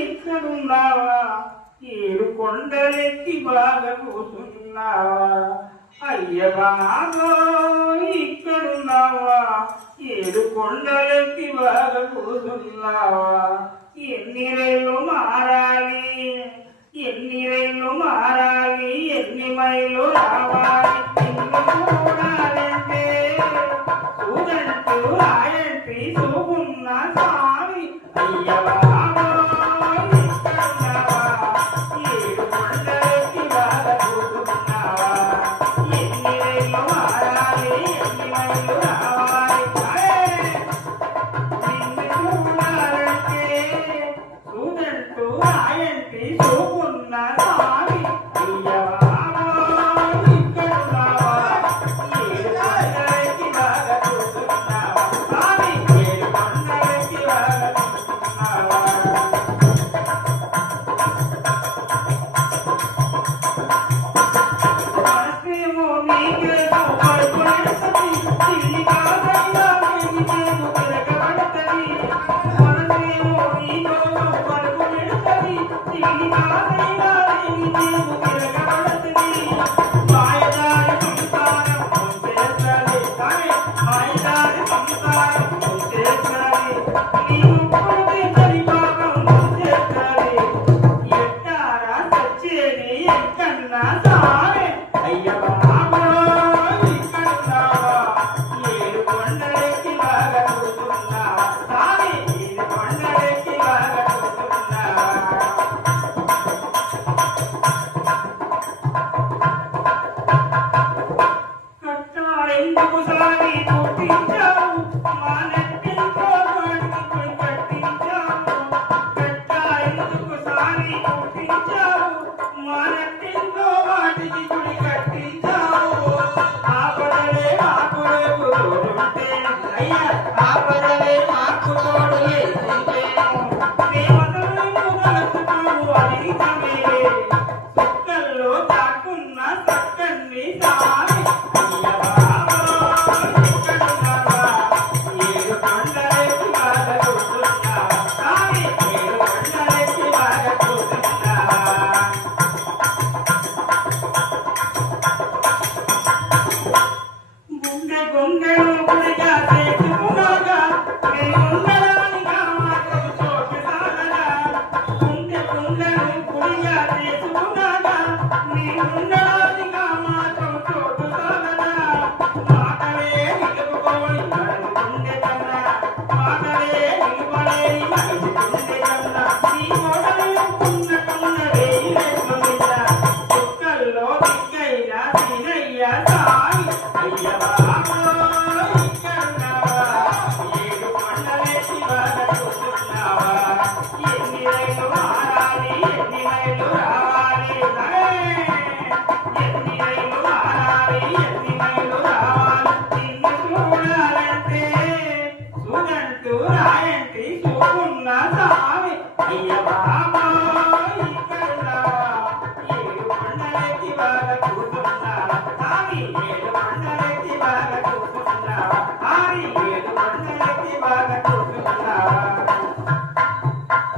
ఇక్కడున్నావా? ఏడు కొండలెక్కి బాగా కూసున్నావా? అయ్య బాబో ఇక్కడున్నావా? ఏడు కొండలెక్కి బాగా కూసున్నావా? ఎన్ని రైళ్ళు మారాలి, ఎన్ని రైళ్ళు మారాలి, ఎన్ని మైళ్ళు రావాలి నిన్ను చూడాలంటే? చూడంటూ రాయంటి చూపున్న స్వామి అయ్య బాబో ఇక్కడున్నావా? ఏడు కొండలెక్కి బాగా కూసున్నావా? ఎన్ని రైళ్ళు మారాలి, ఎన్ని మైళ్ళు రావాలి నిన్ను చూడాలంటే? చూడంటూ రాయంటి చూపున్న స్వామి అయ్య బాబో ఇక్కడున్నావా? ఏడు కొండలెక్కి బాగా కూసున్నావా? స్వామి ఏడు కొండలెక్కి బాగా కూసున్నావా? మనసేమో నీకేమో పడుకునేస్తది, చిల్లి కాదైనా నీకేమో తిరగబడతది. మనసేమో నీకేమో పడుకునేస్తది, చిల్లి కాదైనా నీకేమో తిరగబడతది. మాయదారి సంసారం ముంచేస్తది, కానీ మాయదారి సంసారం ముంచేస్తది. నీవు పుడితే సరిపాపం ముంచేస్తది. ఎట్టారా సచ్చేది ఎక్కన్నా సామే అయ్య బాబో ఇక్కడున్నావా? ఏడు కొండలెక్కి బాగా కూసున్నావా? సామి ఏడు కొండలెక్కి బాగా కూసున్నావా? కట్టాలెందుకు సామి పుట్టించావు? మా నెట్టింట్లో వాడికి కట్టించావు. కట్టాలెందుకు సామి పుట్టించావు? మా నెట్టింట్లో వాటికి గుడి